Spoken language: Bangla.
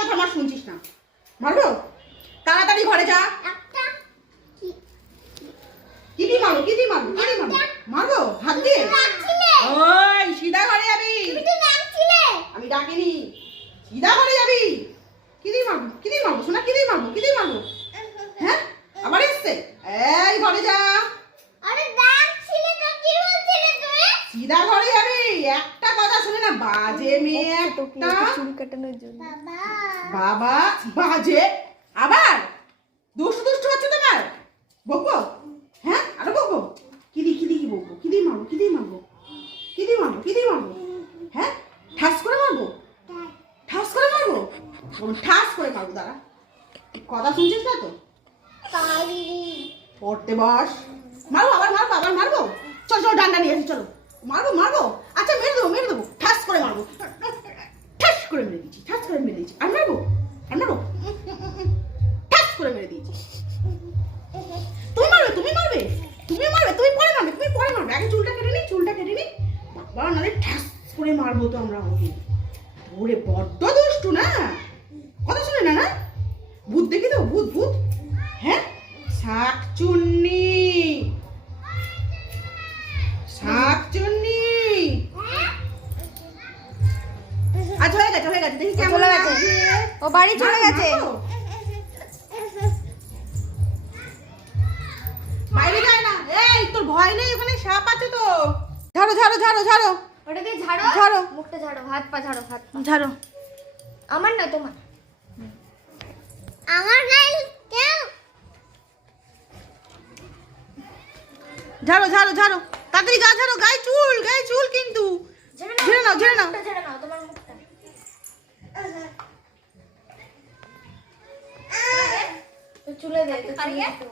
কথা আমার শুনছিস না। মারবো? তাড়াতাড়ি ঘরে যা। কি দিয়ে মারবো? কি দিয়ে মারবো? কি দিয়ে মারবো? মারবো হাত দিয়ে? ওই সিধা ঘরে যাবি। আমি ডাকিনি। সিধা ঘরে যাবি। কি দিয়ে মারবো? কি দিয়ে মারবো? শোনা কি দিয়ে মারবো? কি দিয়ে মারবো? হ্যাঁ আবার এসছে। এই ঘরে যা। সিধা ঘরে যাবি। একটা কথা শুনে না, বাজে মেয়ে একটা। চুল কাটানোর জন্য বাবা বাজে। আবার দুষ্টু দুষ্টু হচ্ছে তোমার। বকবো? হ্যাঁ আরো বকবো? কি দি বকবো? কি দিয়ে মারবো? কি দিয়ে মারবো? কি দিয়ে মারবো? কি দিয়ে মারবো? হ্যাঁ ঠাস করে মারবো? ঠাস করে মারবো? ঠাস করে মারবো। দাঁড়া, কথা শুনছিস না তো? পড়তে বস। মারবো আবার মারবো আবার মারবো। চল চল ডান্ডা নিয়ে আসি চলো। মারবো মারবো। আচ্ছা মেরে দেবো ঠাস করে মারবো। ঠাস করে মেরে দিচ্ছি, ঠাস করে মেরে দিচ্ছি। আর মারবো আর মারবো। ঠাস করে মেরে দিয়েছি। তুমি মারবে তুমি মারবে তুমি মারবে তুমি পরে মারবে তুমি পরে মারবে। আগে চুলটা কেটে নি, চুলটা কেটে নি। বাবা নালে ঠাস করে মারবো তো আমরা ওকে। ওরে বড্ড দুষ্টু না, কথা শুনে না। না ভূত দেখি তো, ভূত ভূত। হ্যাঁ শাকচুন্নি শাকচুন্নি। আজ হয়ে গেছে হয়ে গেছে। দেখি কেমন চলে গেছে। লাগছে। ও বাড়ি চলে গেছে। বাইরে যায় না। এই তোর ভয় নেই? ওখানে সাপ আছে তো। ঝাড়ো ঝাড়ো ঝাড়ো ঝাড়ো ওটাকে ঝাড়ো ঝাড়ো মুখটা ঝাড়ো, হাত পা ঝাড়ো, হাত পা। ঝাড়ো। আমার না তোমার। আমার নাই কেন? ঝাড়ো ঝাড়ো ঝাড়ো তাড়াতাড়ি গা ঝাড়ো। গায়ে চুল কিন্তু। ঝেড়ে নাও ঝেড়ে নাও। মুখটা ঝাড়ো নাও, তোমার মুখটা। তো চুলে দে, তো চুলে দে।